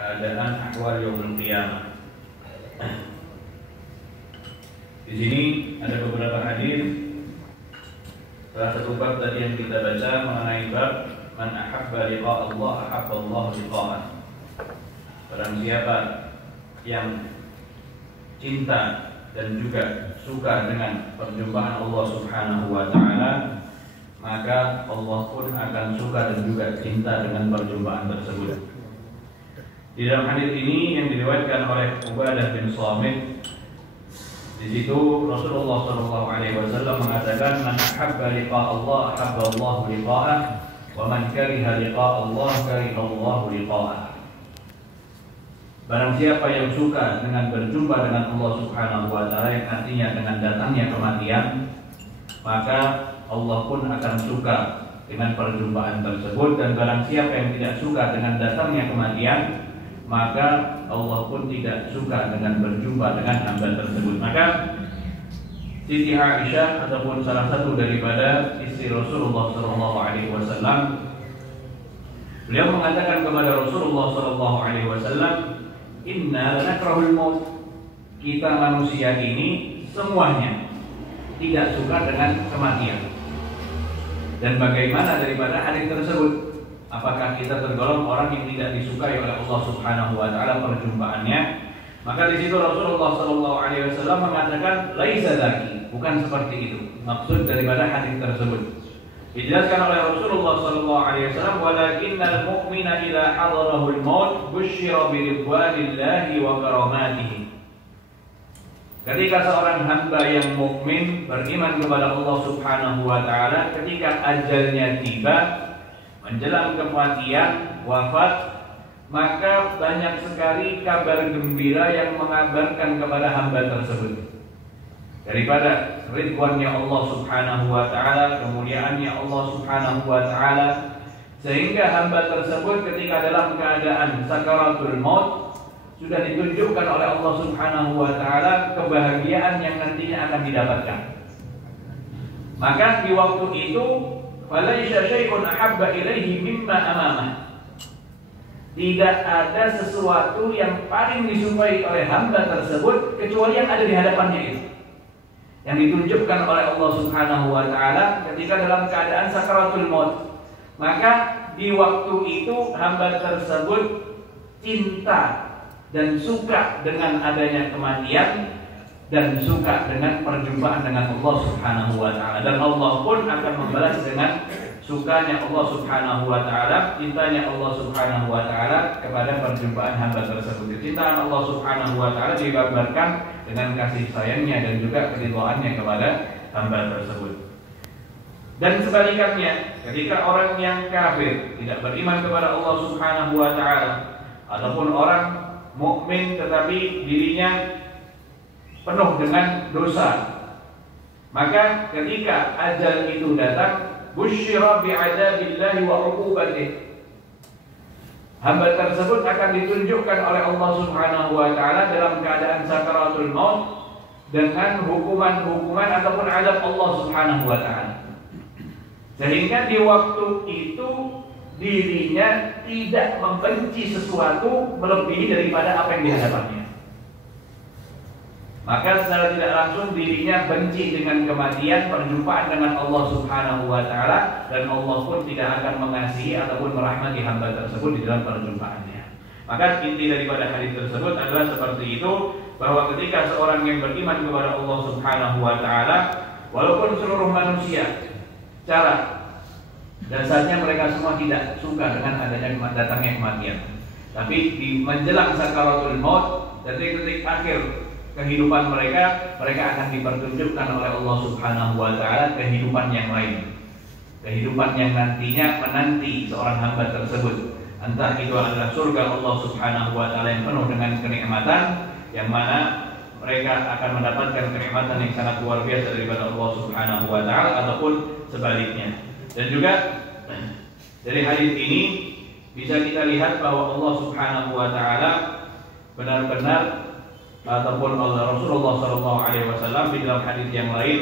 keadaan ahwal yaumul qiyamah. Di sini ada beberapa hadis. Salah satu bab tadi yang kita baca mengenai bab man ahabba liqa Allah ahabba Allah liqa'ah. Barang siapa yang cinta dan juga suka dengan perjumpaan Allah Subhanahu wa taala, maka Allah pun akan suka dan juga cinta dengan perjumpaan tersebut. Di dalam hadis ini yang diriwayatkan oleh Ubadah bin Samit, di situ Rasulullah SAW mengatakan, man ahabba liqa Allah ahabba Allah liqa'ah, wa man kariha liqa Allah kariha Allah liqa'ah. Barang siapa yang suka dengan berjumpa dengan Allah Subhanahu wa taala, yang artinya dengan datangnya kematian, maka Allah pun akan suka dengan perjumpaan tersebut. Dan barang siapa yang tidak suka dengan datangnya kematian, maka Allah pun tidak suka dengan berjumpa dengan hamba tersebut. Maka Siti Aisyah ataupun salah satu daripada istri Rasulullah SAW, beliau mengatakan kepada Rasulullah SAW, inna lanakrahul maut. Kita manusia ini semuanya tidak suka dengan kematian. Dan bagaimana daripada hadis tersebut? Apakah kita tergolong orang yang tidak disukai oleh Allah Subhanahu wa taala perjumpaannya? Maka di situ Rasulullah SAW mengatakan laisa dzaki, bukan seperti itu maksud daripada hadis tersebut. Dijelaskan oleh Rasulullah SAW, walakinnal mu'mina idza hadarahul maut busyira bi ridwanillahi wa karamatihi. Ketika seorang hamba yang mukmin beriman kepada Allah Subhanahu wa taala, ketika ajalnya tiba menjelang kematian, wafat, maka banyak sekali kabar gembira yang mengabarkan kepada hamba tersebut daripada ridwannya Allah Subhanahu wa taala, kemuliaannya Allah Subhanahu wa taala, sehingga hamba tersebut ketika dalam keadaan sakaratul maut sudah ditunjukkan oleh Allah Subhanahu wa taala kebahagiaan yang nantinya akan didapatkan. Maka di waktu itu falaisha syai'un ahabba ilaihi mimma amamah. Tidak ada sesuatu yang paling disukai oleh hamba tersebut kecuali yang ada di hadapannya itu, yang ditunjukkan oleh Allah Subhanahu wa taala ketika dalam keadaan sakaratul maut. Maka di waktu itu hamba tersebut cinta dan suka dengan adanya kematian dan suka dengan perjumpaan dengan Allah Subhanahu wa taala, dan Allah pun akan membalas dengan sukanya Allah Subhanahu wa taala, cintanya Allah Subhanahu wa taala kepada perjumpaan hamba tersebut. Kecintaan Allah Subhanahu wa taala digambarkan dengan kasih sayangnya dan juga keridhaannya kepada hamba tersebut. Dan sebaliknya, ketika orang yang kafir tidak beriman kepada Allah Subhanahu wa taala, ataupun orang mukmin tetapi dirinya penuh dengan dosa, maka ketika ajal itu datang, busyira bi'adabillahi wa 'uqubatih. Hamba tersebut akan ditunjukkan oleh Allah Subhanahu wa taala dalam keadaan sakaratul maut dengan hukuman-hukuman ataupun azab Allah Subhanahu wa taala. Sehingga di waktu itu dirinya tidak membenci sesuatu melebihi daripada apa yang dihadapannya. Maka secara tidak langsung dirinya benci dengan kematian, perjumpaan dengan Allah Subhanahu wa taala, dan Allah pun tidak akan mengasihi ataupun merahmati hamba tersebut di dalam perjumpaannya. Maka inti daripada hadis tersebut adalah seperti itu, bahwa ketika seorang yang beriman kepada Allah Subhanahu wa taala, walaupun seluruh manusia cara dasarnya mereka semua tidak suka dengan adanya datangnya kematian, tapi di menjelang sakaratul maut, detik-detik akhir kehidupan mereka akan dipertunjukkan oleh Allah Subhanahu wa taala kehidupan yang lain, kehidupan yang nantinya menanti seorang hamba tersebut. Entah itu adalah surga Allah Subhanahu wa taala yang penuh dengan kenikmatan, yang mana mereka akan mendapatkan kenikmatan yang sangat luar biasa daripada Allah Subhanahu wa taala, ataupun sebaliknya. Dan juga dari hadis ini bisa kita lihat bahwa Allah Subhanahu wa taala benar-benar ataupun Rasulullah SAW di dalam hadis yang lain